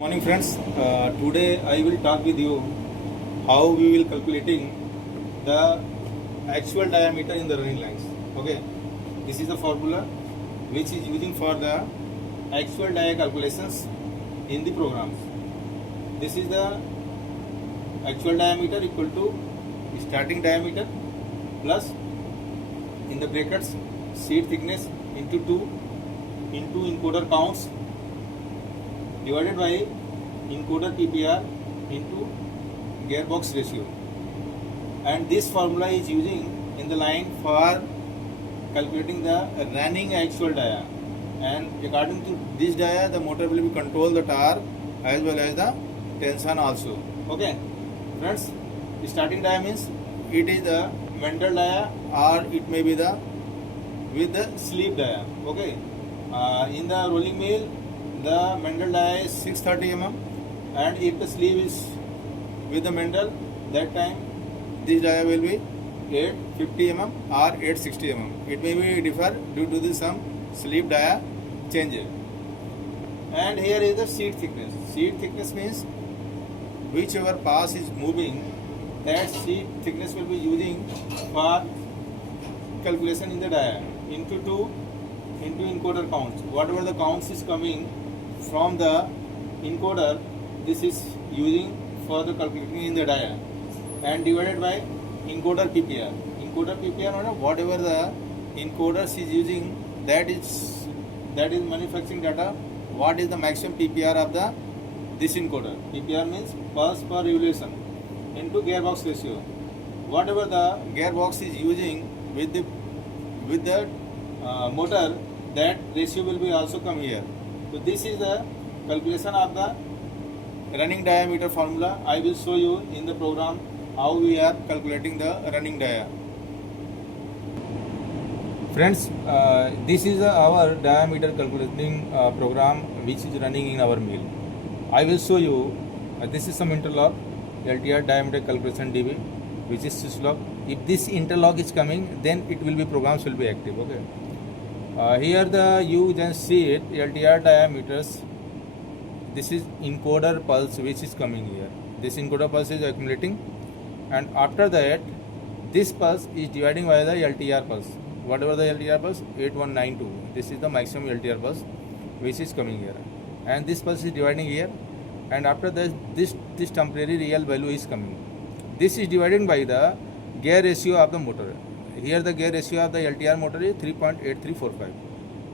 Morning friends, today I will talk with you how we will calculating the actual diameter in the running lines. Okay, this is the formula which is using for the actual dia calculations in the programs. This is the actual diameter equal to starting diameter plus in the brackets sheet thickness into 2 into encoder counts divided by encoder PPR into gearbox ratio, and this formula is using in the line for calculating the running actual dia, and according to this dia the motor will be control the torque as well as the tension also. Okay friends, starting dia means it is the Mendel dia or it may be the with the sleeve dia. Okay, in the rolling mill the Mendel dia is 630 mm, and if the sleeve is with the Mendel, that time this dia will be 850 mm or 860 mm. It may be differ due to the some sleeve dia changes. And here is the sheet thickness. Sheet thickness means whichever pass is moving, that sheet thickness will be using for calculation in the dia into 2 into encoder counts. Whatever the counts is coming from the encoder, this is using for the calculating in the dia, and divided by encoder PPR. Encoder PPR or whatever the encoders is using, that is manufacturing data. What is the maximum PPR of the this encoder? PPR means pulse per revolution into gearbox ratio. Whatever the gearbox is using with the motor, that ratio will be also come here. So this is the calculation of the running diameter formula. I will show you in the program how we are calculating the running dia. Friends, this is our diameter calculating program which is running in our mill. I will show you, this is some interlock, LTR diameter calculation DB, which is syslog. If this interlock is coming, then it will be programs will be active. Okay. Here you can see it, LTR diameters. This is encoder pulse which is coming here. This encoder pulse is accumulating, and after that this pulse is dividing by the LTR pulse. Whatever the LTR pulse, 8192. This is the maximum LTR pulse which is coming here, and this pulse is dividing here, and after that this temporary real value is coming. This is divided by the gear ratio of the motor. Here the gear ratio of the LTR motor is 3.8345.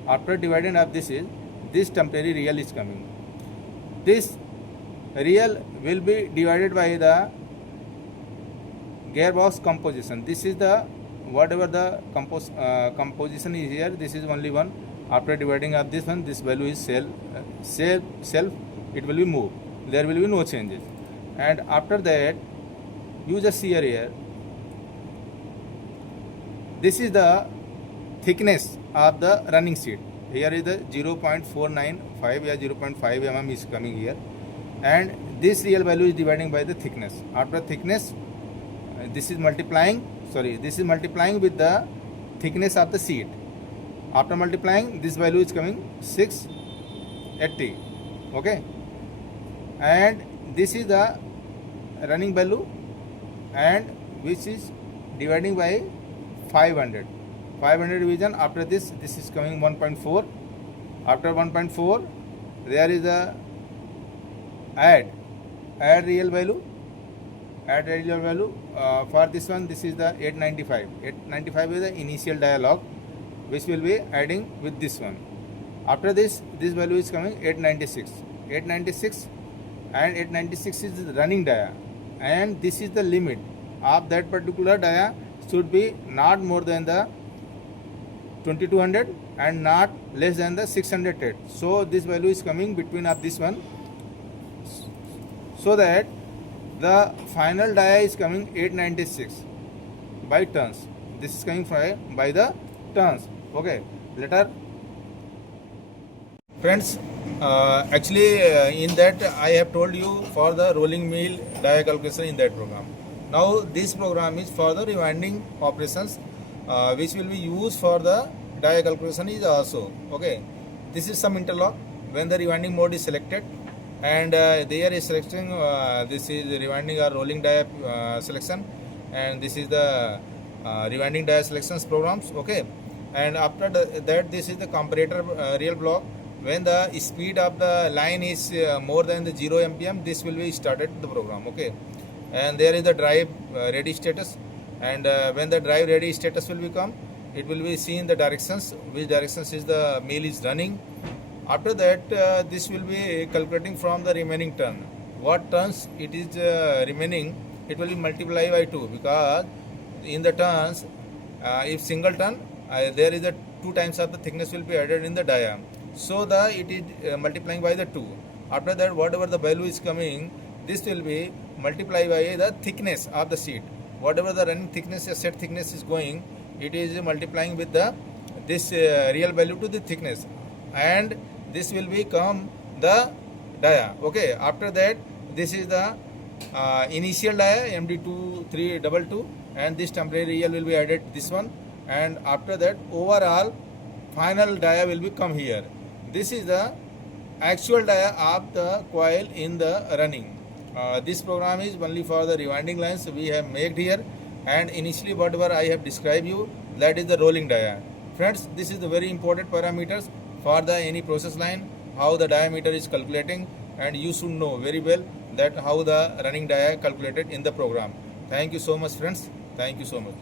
After dividing of this temporary real is coming. This real will be divided by the gearbox composition. This is the whatever the composition is here. This is only one. After dividing of this one, this value is self. It will be moved. There will be no changes. And after that, you just see here. This is the thickness of the running sheet. Here is the 0.495 or 0.5 mm is coming here, and this real value is dividing by the thickness. After thickness, this is multiplying with the thickness of the sheet. After multiplying, this value is coming 680. Okay, and this is the running value, and which is dividing by 500 division. After this is coming 1.4. After 1.4, there is a add real value. For this one, this is the 895. 895 is the initial dialog which will be adding with this one. After this value is coming 896, and 896 is the running dia, and this is the limit of that particular dia should be not more than the 2200 and not less than the 608. So this value is coming between of this one, so that the final dia is coming 896 by turns. This is coming by the turns. Okay, later friends, actually in that I have told you for the rolling mill dia calculation in that program. Now this program is for the rewinding operations which will be used for the dia calculation is also. Okay, this is some interlock. When the rewinding mode is selected, and there is selecting this is rewinding or rolling die selection, and this is the rewinding die selections programs. Okay, and after that this is the comparator real block. When the speed of the line is more than the 0 mpm, this will be started the program. Okay, and there is the drive ready status, and when the drive ready status will become, it will be seen the directions, which directions is the mill is running. After that this will be calculating from the remaining turn, what turns it is remaining, it will be multiplied by 2, because in the turns if single turn there is a 2 times of the thickness will be added in the dia, so the it is multiplying by the 2. After that whatever the value is coming, this will be multiplied by the thickness of the sheet, whatever the running thickness set thickness is going, it is multiplying with the this real value to the thickness, and this will become the dia. Okay, after that this is the initial dia MD2322, and this temporary real will be added this one, and after that overall final dia will be come here. This is the actual dia of the coil in the running. This program is only for the rewinding lines we have made here, and initially whatever I have described you, that is the rolling dia. Friends, this is the very important parameters for the any process line, how the diameter is calculating, and you should know very well that how the running dia calculated in the program. Thank you so much friends, thank you so much.